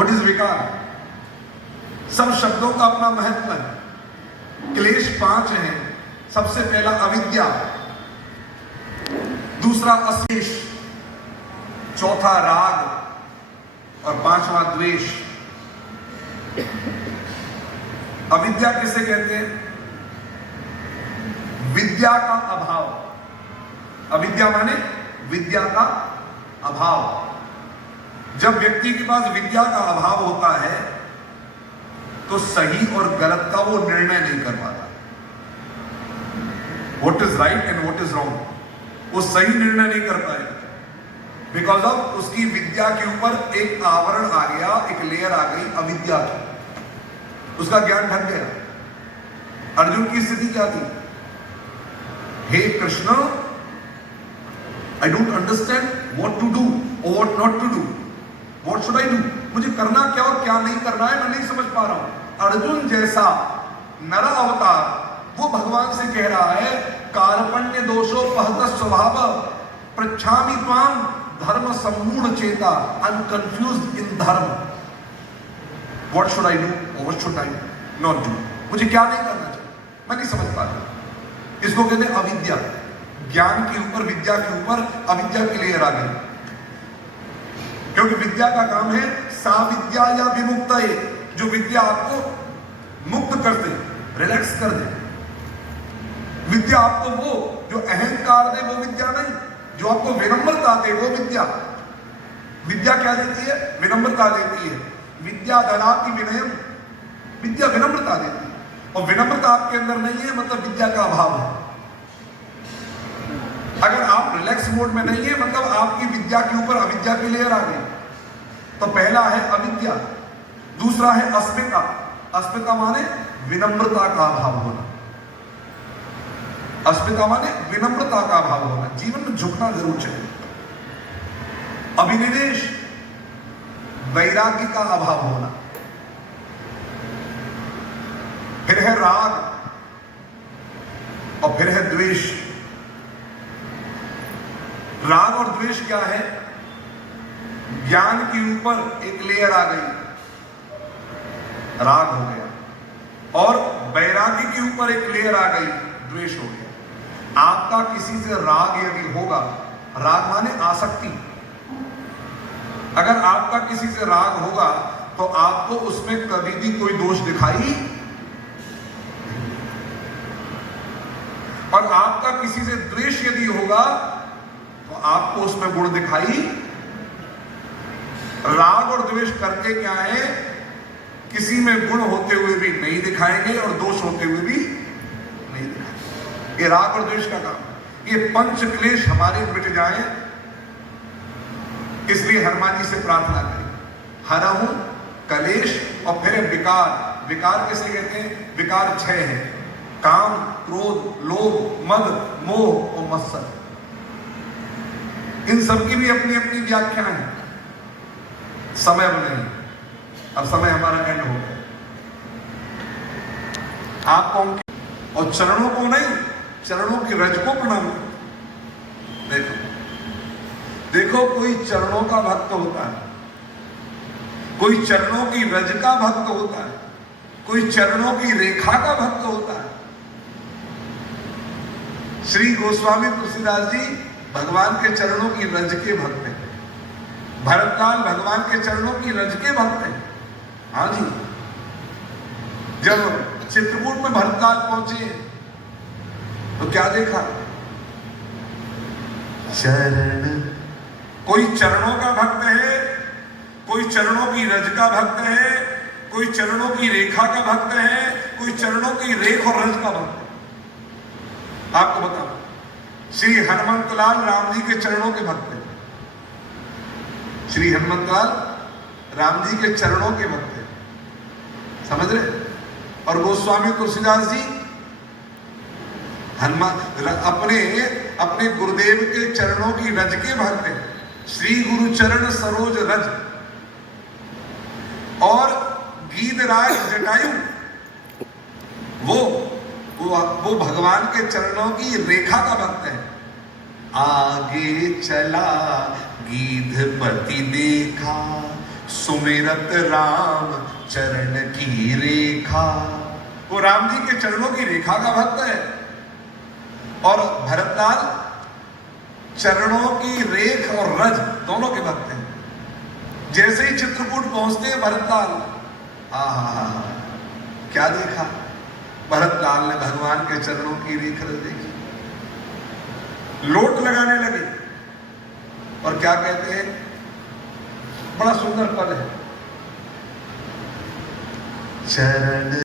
What is विकार? सब शब्दों का अपना महत्व है। क्लेश 5 हैं। सबसे पहला अविद्या, दूसरा अश्लेष, चौथा राग और 5वां द्वेष। अविद्या किसे कहते हैं? विद्या का अभाव। अविद्या माने विद्या का अभाव। जब व्यक्ति के पास विद्या का अभाव होता है तो सही और गलत का वो निर्णय नहीं कर पाता। What is right and what is wrong, वो सही निर्णय नहीं कर पाएगा। बिकॉज ऑफ उसकी विद्या के ऊपर एक आवरण आ गया, एक लेयर आ गई अविद्या की, उसका ज्ञान ढक गया। अर्जुन की स्थिति क्या थी? हे Krishna, I don't understand what to do और what not to do, what should I do, मुझे करना क्या और क्या नहीं करना है, मैं नहीं समझ पा रहा हूं। अर्जुन जैसा नर अवतार वो भगवान से कह रहा है, कार्पण्य दोषो पहत स्वभाव पृच्छामि त्वाम धर्म सम्मूढ़ चेता, आई एम कंफ्यूज्ड इन धर्म, व्हाट शुड आई डू और what should I not do, मुझे क्या नहीं करना चाहिए, मैं नहीं समझ पा रहा। इसको कहते हैं अविद्या। ज्ञान के ऊपर, विद्या के ऊपर अविद्या की लेयर आ गई। क्योंकि विद्या का काम है सा विद्या या विमुक्त, जो विद्या आपको मुक्त कर दे, रिलैक्स कर दे। विद्या आपको वो जो अहंकार दे वो विद्या नहीं, जो आपको विनम्रता दे वो विद्या। विद्या क्या देती है? विनम्रता देती है। विद्या ददाति विनयम, विद्या विनम्रता देती है। और विनम्रता आपके अंदर नहीं है मतलब विद्या का अभाव है। अगर आप रिलैक्स मोड में नहीं है मतलब आपकी विद्या के ऊपर अविद्या की लेयर आ गई। तो पहला है अविद्या, दूसरा है अस्मिता। अस्मिता माने विनम्रता का अभाव होना। अस्मिता माने विनम्रता का अभाव होना, जीवन में झुकना जरूर चाहिए। अभिनिवेश, वैराग्य का अभाव होना। फिर है राग और फिर है द्वेष। राग और द्वेष क्या है? ज्ञान के ऊपर एक लेयर आ गई, राग हो गया, और वैराग्य के ऊपर एक लेयर आ गई, द्वेष हो गया। आपका किसी से राग यदि होगा, राग माने आसक्ति, अगर आपका किसी से राग होगा तो आपको उसमें कभी भी कोई दोष दिखाई, और आपका किसी से द्वेष यदि होगा तो आपको उसमें गुण दिखाई। राग और द्वेष करते क्या है? किसी में गुण होते हुए भी नहीं दिखाएंगे और दोष होते हुए भी नहीं दिखाएंगे। ये राग और द्वेष का काम है। ये पंच क्लेश हमारे मिट जाए, इसलिए हनुमान जी से प्रार्थना करें, हरहु कलेश। और फिर विकार। विकार किसे कहते हैं? विकार 6 है, काम, क्रोध, लोभ, मद, मोह और मत्सर। इन सब की भी अपनी अपनी व्याख्या है। समय नहीं, अब समय हमारा एंड हो गया। आप कौन? और चरणों को नहीं, चरणों की रज को प्रणाम करो। देखो देखो, कोई चरणों का भक्त होता है, कोई चरणों की रज का भक्त होता है, कोई चरणों की रेखा का भक्त होता है। श्री गोस्वामी तुलसीदास जी भगवान के चरणों की रज के भक्त हैं। भरतलाल भगवान के चरणों की रज के भक्त हैं। हाँ जी, जब चित्रकूट में भरतलाल पहुंचे तो क्या देखा? चरण। कोई चरणों का भक्त है, कोई चरणों की रज का भक्त है, कोई चरणों की रेखा का भक्त है, कोई चरणों की रेख और रज का भक्त है। आपको बताओ, श्री हनुमंतलाल राम जी के चरणों के भक्त हैं। श्री हनुमंतलाल राम जी के चरणों के भक्त हैं, समझ रहे? और गोस्वामी तुलसीदास जी अपने गुरुदेव के चरणों की रज के भक्त हैं। श्री गुरु चरण सरोज रज। और गीधराज जटायु वो भगवान के चरणों की रेखा का भक्त है। आगे चला गीधपति देखा, सुमिरत राम चरण की रेखा। वो राम जी के चरणों की रेखा का भक्त है और भरतलाल चरणों की रेख और रज दोनों के भक्त हैं। जैसे ही चित्रकूट पहुंचते हैं भरतलाल, आहा क्या देखा, भरतलाल ने भगवान के चरणों की रेख रज देखी, लोट लगाने लगे और क्या कहते हैं, बड़ा सुंदर पद है, चरण